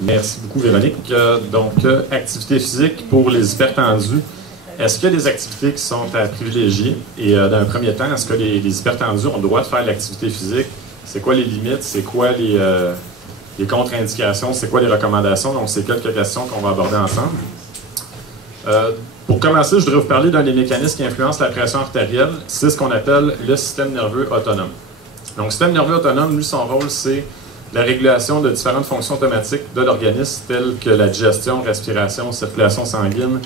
Merci beaucoup, Véronique. Activité physique pour les hypertendus. Est-ce qu'il y a des activités qui sont à privilégier? Et dans un premier temps, est-ce que les hypertendus ont le droit de faire de l'activité physique? C'est quoi les limites? C'est quoi les contre-indications? C'est quoi les recommandations? Donc, c'est quelques questions qu'on va aborder ensemble. Pour commencer, je voudrais vous parler d'un des mécanismes qui influence la pression artérielle. C'est ce qu'on appelle le système nerveux autonome. Donc, le système nerveux autonome, lui, son rôle, c'est la régulation de différentes fonctions automatiques de l'organisme, telles que la digestion, respiration, circulation sanguine,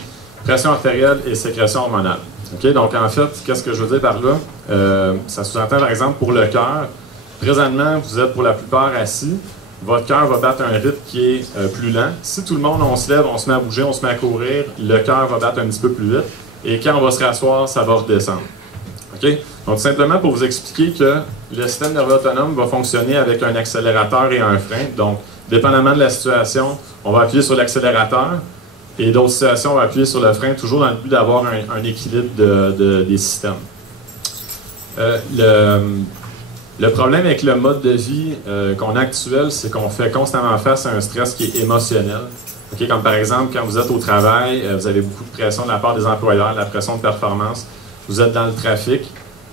pression artérielle et sécrétion hormonale. Okay? Donc, en fait, qu'est-ce que je veux dire par là? Ça sous-entend, par exemple, pour le cœur. Présentement, vous êtes pour la plupart assis. Votre cœur va battre un rythme qui est plus lent. Si tout le monde, on se lève, on se met à bouger, on se met à courir, le cœur va battre un petit peu plus vite. Et quand on va se rasseoir, ça va redescendre. Okay? Donc, simplement pour vous expliquer que le système nerveux autonome va fonctionner avec un accélérateur et un frein. Donc, dépendamment de la situation, on va appuyer sur l'accélérateur et d'autres situations, on va appuyer sur le frein, toujours dans le but d'avoir un équilibre des systèmes. Le problème avec le mode de vie qu'on a actuel, c'est qu'on fait constamment face à un stress qui est émotionnel. Okay? Comme par exemple, quand vous êtes au travail, vous avez beaucoup de pression de la part des employeurs, la pression de performance. Vous êtes dans le trafic,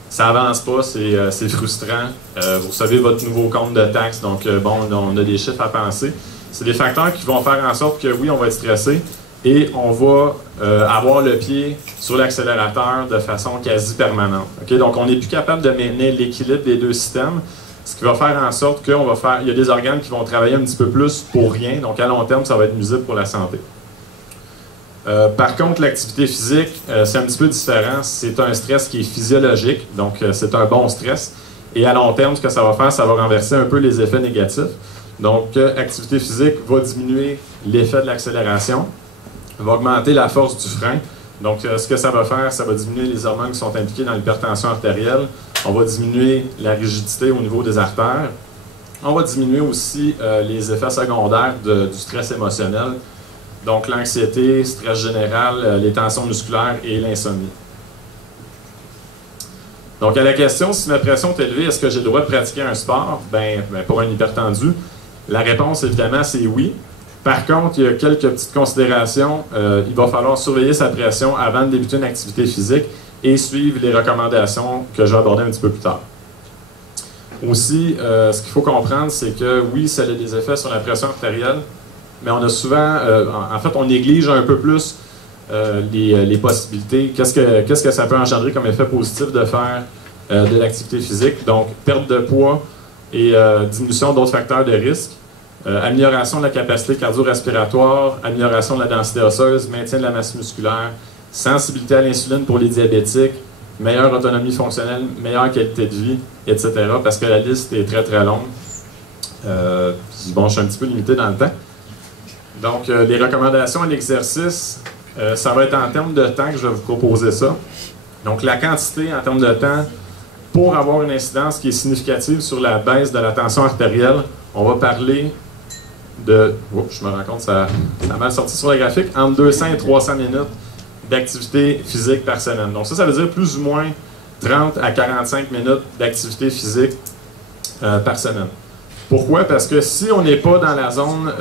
ça avance pas, c'est frustrant. Vous recevez votre nouveau compte de taxes, donc bon, on a des chiffres à penser. C'est des facteurs qui vont faire en sorte que oui, on va être stressé et on va avoir le pied sur l'accélérateur de façon quasi permanente. Okay? Donc, on n'est plus capable de maintenir l'équilibre des deux systèmes, ce qui va faire en sorte qu'il y a des organes qui vont travailler un petit peu plus pour rien. Donc, à long terme, ça va être nuisible pour la santé. Par contre, l'activité physique, c'est un petit peu différent. C'est un stress qui est physiologique, donc c'est un bon stress. Et à long terme, ce que ça va faire, ça va renverser un peu les effets négatifs. Donc, activité physique va diminuer l'effet de l'accélération, va augmenter la force du frein. Donc, ce que ça va faire, ça va diminuer les hormones qui sont impliquées dans l'hypertension artérielle. On va diminuer la rigidité au niveau des artères. On va diminuer aussi les effets secondaires du stress émotionnel. Donc, l'anxiété, stress général, les tensions musculaires et l'insomnie. Donc, à la question, si ma pression est élevée, est-ce que j'ai le droit de pratiquer un sport? Ben, pour un hypertendu, la réponse, évidemment, c'est oui. Par contre, il y a quelques petites considérations. Il va falloir surveiller sa pression avant de débuter une activité physique et suivre les recommandations que je vais aborder un petit peu plus tard. Aussi, ce qu'il faut comprendre, c'est que oui, ça a des effets sur la pression artérielle, mais on a souvent, en fait, on néglige un peu plus les possibilités. Qu'est-ce que ça peut engendrer comme effet positif de faire de l'activité physique? Donc, perte de poids et diminution d'autres facteurs de risque, amélioration de la capacité cardio-respiratoire, amélioration de la densité osseuse, maintien de la masse musculaire, sensibilité à l'insuline pour les diabétiques, meilleure autonomie fonctionnelle, meilleure qualité de vie, etc. Parce que la liste est très, très longue. Bon, je suis un petit peu limité dans le temps. Donc, les recommandations et l'exercice, ça va être en termes de temps que je vais vous proposer ça. Donc, la quantité en termes de temps, pour avoir une incidence qui est significative sur la baisse de la tension artérielle, on va parler de... Oups, je me rends compte, ça a mal sorti sur le graphique, entre 200 et 300 minutes d'activité physique par semaine. Donc, ça veut dire plus ou moins 30 à 45 minutes d'activité physique par semaine. Pourquoi? Parce que si on n'est pas dans la zone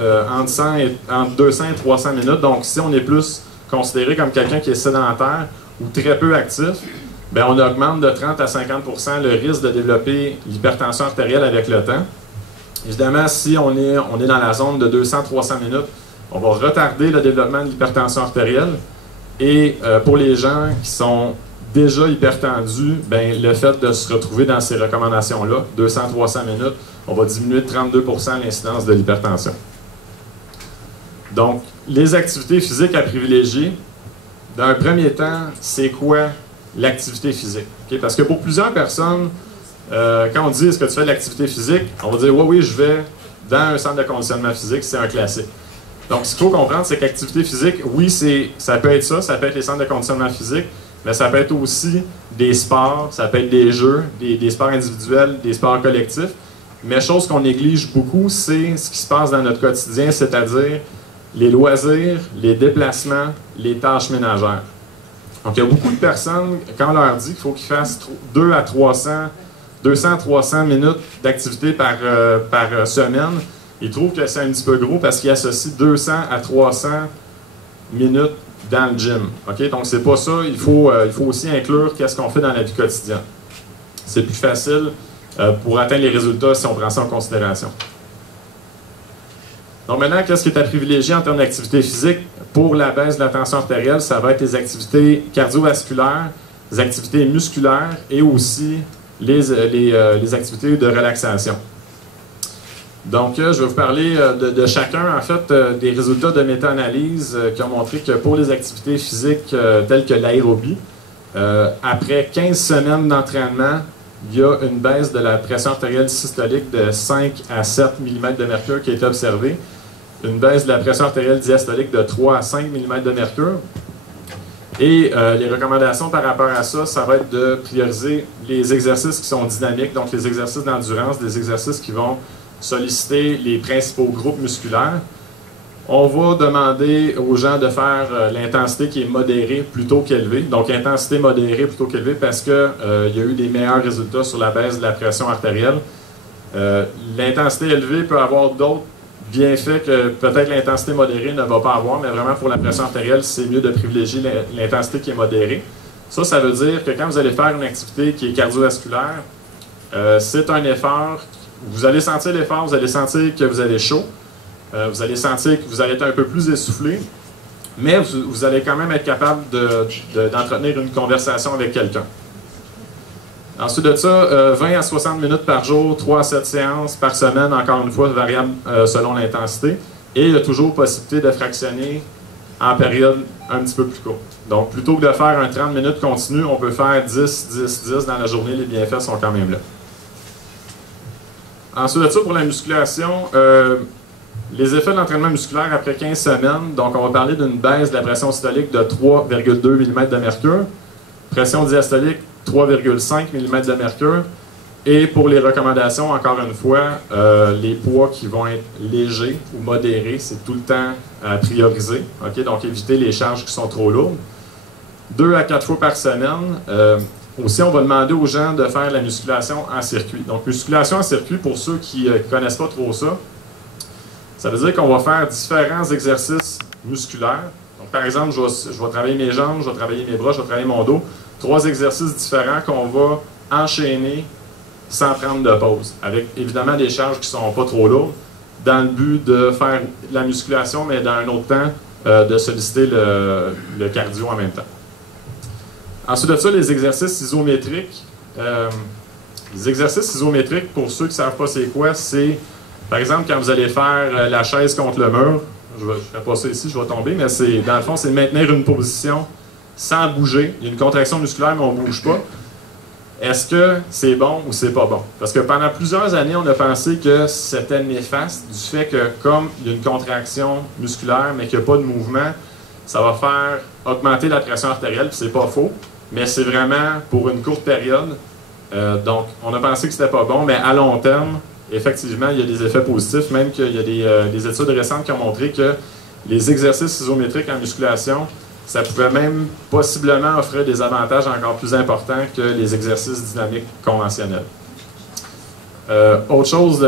entre 200 et 300 minutes, donc si on est plus considéré comme quelqu'un qui est sédentaire ou très peu actif, bien, on augmente de 30 à 50% le risque de développer l'hypertension artérielle avec le temps. Évidemment, si on est dans la zone de 200-300 minutes, on va retarder le développement de l'hypertension artérielle. Et pour les gens qui sont déjà hypertendus, bien, le fait de se retrouver dans ces recommandations-là, 200-300 minutes, on va diminuer de 32% l'incidence de l'hypertension. Donc, les activités physiques à privilégier, dans un premier temps, c'est quoi l'activité physique? Okay? Parce que pour plusieurs personnes, quand on dit « est-ce que tu fais de l'activité physique », on va dire « oui, je vais dans un centre de conditionnement physique », c'est un classique. Donc, ce qu'il faut comprendre, c'est qu'activité physique, oui, ça peut être ça peut être les centres de conditionnement physique, mais ça peut être aussi des sports, ça peut être des jeux, des sports individuels, des sports collectifs. Mais chose qu'on néglige beaucoup, c'est ce qui se passe dans notre quotidien, c'est-à-dire les loisirs, les déplacements, les tâches ménagères. Donc, il y a beaucoup de personnes, quand on leur dit qu'il faut qu'ils fassent 200 à 300 minutes d'activité par semaine, ils trouvent que c'est un petit peu gros parce qu'ils associent 200 à 300 minutes dans le gym. Okay? Donc, c'est pas ça. Il faut aussi inclure qu'est-ce qu'on fait dans la vie quotidienne. C'est plus facile pour atteindre les résultats si on prend ça en considération. Donc maintenant, qu'est-ce qui est à privilégier en termes d'activité physique? Pour la baisse de la tension artérielle, ça va être les activités cardiovasculaires, les activités musculaires et aussi les activités de relaxation. Donc, je vais vous parler de chacun, en fait, des résultats de méta-analyse qui ont montré que pour les activités physiques telles que l'aérobie, après 15 semaines d'entraînement, il y a une baisse de la pression artérielle systolique de 5 à 7 mm de mercure qui a été observée, une baisse de la pression artérielle diastolique de 3 à 5 mm de mercure. Et les recommandations par rapport à ça, ça va être de prioriser les exercices qui sont dynamiques, donc les exercices d'endurance, des exercices qui vont solliciter les principaux groupes musculaires. On va demander aux gens de faire l'intensité qui est modérée plutôt qu'élevée. Donc, intensité modérée plutôt qu'élevée parce qu'il y a eu des meilleurs résultats sur la baisse de la pression artérielle. L'intensité élevée peut avoir d'autres bienfaits que peut-être l'intensité modérée ne va pas avoir, mais vraiment pour la pression artérielle, c'est mieux de privilégier l'intensité qui est modérée. Ça veut dire que quand vous allez faire une activité qui est cardiovasculaire, c'est un effort, vous allez sentir l'effort, vous allez sentir que vous avez chaud, vous allez sentir que vous allez être un peu plus essoufflé, mais vous allez quand même être capable d'entretenir une conversation avec quelqu'un. Ensuite de ça, 20 à 60 minutes par jour, 3 à 7 séances par semaine, encore une fois, variable selon l'intensité. Et il y a toujours possibilité de fractionner en période un petit peu plus courte. Donc, plutôt que de faire un 30 minutes continu, on peut faire 10, 10, 10 dans la journée. Les bienfaits sont quand même là. Ensuite de ça, pour la musculation, les effets de l'entraînement musculaire après 15 semaines, donc on va parler d'une baisse de la pression systolique de 3,2 mm de mercure, pression diastolique 3,5 mm de mercure, et pour les recommandations, encore une fois, les poids qui vont être légers ou modérés, c'est tout le temps à prioriser, okay? Donc éviter les charges qui sont trop lourdes. 2 à 4 fois par semaine. Aussi, on va demander aux gens de faire la musculation en circuit. Donc, musculation en circuit, pour ceux qui ne connaissent pas trop ça, ça veut dire qu'on va faire différents exercices musculaires. Donc, par exemple, je vais travailler mes jambes, je vais travailler mes bras, je vais travailler mon dos. 3 exercices différents qu'on va enchaîner sans prendre de pause, avec évidemment des charges qui ne sont pas trop lourdes, dans le but de faire la musculation, mais dans un autre temps, de solliciter le cardio en même temps. Ensuite de ça, les exercices isométriques. Les exercices isométriques, pour ceux qui ne savent pas c'est quoi, c'est, par exemple, quand vous allez faire la chaise contre le mur, je ne ferai pas ça ici, je vais tomber, mais dans le fond, c'est maintenir une position sans bouger. Il y a une contraction musculaire, mais on ne bouge pas. Est-ce que c'est bon ou c'est pas bon? Parce que pendant plusieurs années, on a pensé que c'était néfaste du fait que, comme il y a une contraction musculaire, mais qu'il n'y a pas de mouvement, ça va faire augmenter la pression artérielle, puis c'est pas faux, mais c'est vraiment pour une courte période. Donc, on a pensé que c'était pas bon, mais à long terme, effectivement, il y a des effets positifs, même qu'il y a des études récentes qui ont montré que les exercices isométriques en musculation, ça pouvait même possiblement offrir des avantages encore plus importants que les exercices dynamiques conventionnels. Autre chose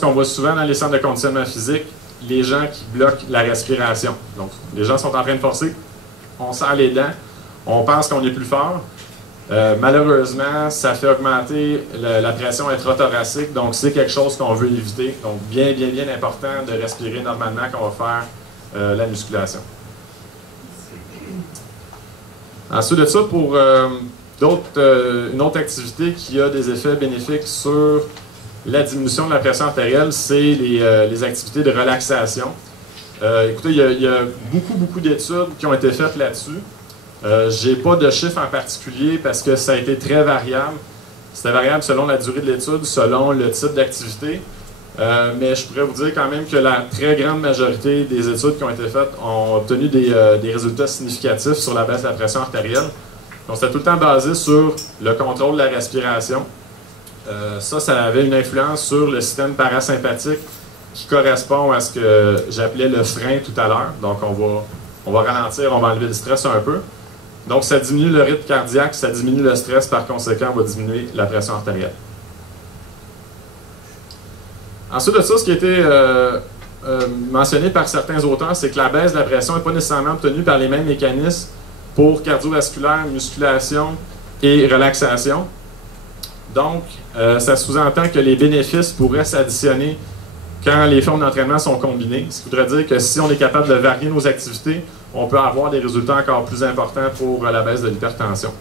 qu'on voit souvent dans les centres de conditionnement physique, les gens qui bloquent la respiration. Donc, les gens sont en train de forcer, on serre les dents, on pense qu'on est plus fort. Malheureusement, ça fait augmenter la pression intra-thoracique, donc c'est quelque chose qu'on veut éviter. Donc, bien important de respirer normalement quand on va faire la musculation. Ensuite de ça, pour une autre activité qui a des effets bénéfiques sur la diminution de la pression artérielle, c'est les activités de relaxation. Écoutez, il y a beaucoup d'études qui ont été faites là-dessus. Je n'ai pas de chiffres en particulier parce que ça a été très variable. C'était variable selon la durée de l'étude, selon le type d'activité. Mais je pourrais vous dire quand même que la très grande majorité des études qui ont été faites ont obtenu des résultats significatifs sur la baisse de la pression artérielle. Donc, c'était tout le temps basé sur le contrôle de la respiration. Ça avait une influence sur le système parasympathique qui correspond à ce que j'appelais le frein tout à l'heure. Donc, on va ralentir, on va enlever le stress un peu. Donc, ça diminue le rythme cardiaque, ça diminue le stress, par conséquent, on va diminuer la pression artérielle. Ensuite de ça, ce qui a été mentionné par certains auteurs, c'est que la baisse de la pression n'est pas nécessairement obtenue par les mêmes mécanismes pour cardiovasculaire, musculation et relaxation. Donc, ça sous-entend que les bénéfices pourraient s'additionner quand les formes d'entraînement sont combinées. Ce qui voudrait dire que si on est capable de varier nos activités, on peut avoir des résultats encore plus importants pour la baisse de l'hypertension.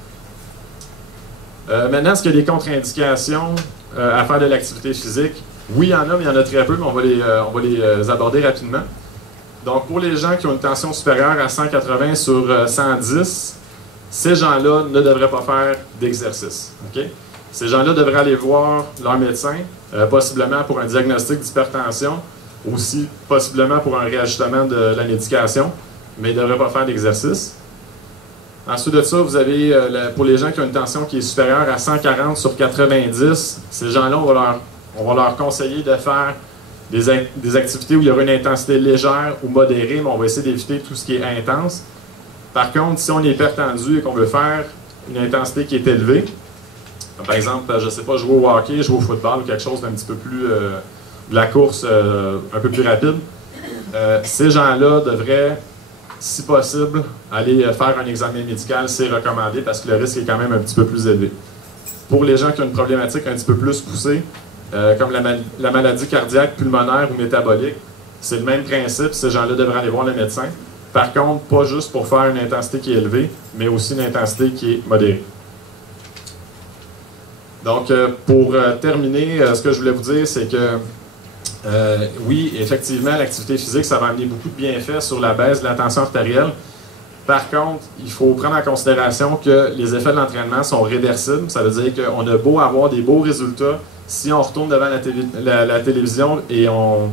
Maintenant, est-ce qu'il y a des contre-indications à faire de l'activité physique? Oui, il y en a, mais il y en a très peu, mais on va les aborder rapidement. Donc, pour les gens qui ont une tension supérieure à 180 sur 110, ces gens-là ne devraient pas faire d'exercice. Okay? Ces gens-là devraient aller voir leur médecin, possiblement pour un diagnostic d'hypertension, aussi possiblement pour un réajustement de la médication, mais ils ne devraient pas faire d'exercice. Ensuite de ça, vous avez, pour les gens qui ont une tension qui est supérieure à 140 sur 90, ces gens-là, on va leur conseiller de faire des activités où il y aura une intensité légère ou modérée, mais on va essayer d'éviter tout ce qui est intense. Par contre, si on est hypertendu et qu'on veut faire une intensité qui est élevée, par exemple, je ne sais pas, jouer au hockey, jouer au football, ou quelque chose d'un petit peu plus, de la course un peu plus rapide, ces gens-là devraient, si possible, aller faire un examen médical, c'est recommandé parce que le risque est quand même un petit peu plus élevé. Pour les gens qui ont une problématique un petit peu plus poussée, comme la maladie cardiaque, pulmonaire ou métabolique, c'est le même principe, ces gens-là devraient aller voir le médecin. Par contre, pas juste pour faire une intensité qui est élevée, mais aussi une intensité qui est modérée. Donc, pour terminer, ce que je voulais vous dire, c'est que oui, effectivement, l'activité physique, ça va amener beaucoup de bienfaits sur la baisse de la tension artérielle. Par contre, il faut prendre en considération que les effets de l'entraînement sont réversibles. Ça veut dire qu'on a beau avoir des beaux résultats, si on retourne devant la télévision et on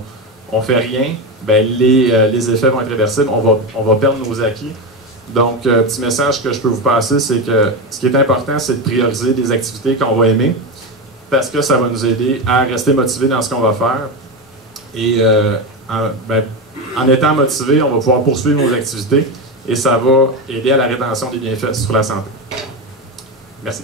ne fait rien, ben les effets vont être réversibles, on va perdre nos acquis. Donc, petit message que je peux vous passer, c'est que ce qui est important, c'est de prioriser des activités qu'on va aimer, parce que ça va nous aider à rester motivés dans ce qu'on va faire. Et en étant motivé, on va pouvoir poursuivre nos activités et ça va aider à la rétention des bienfaits sur la santé. Merci.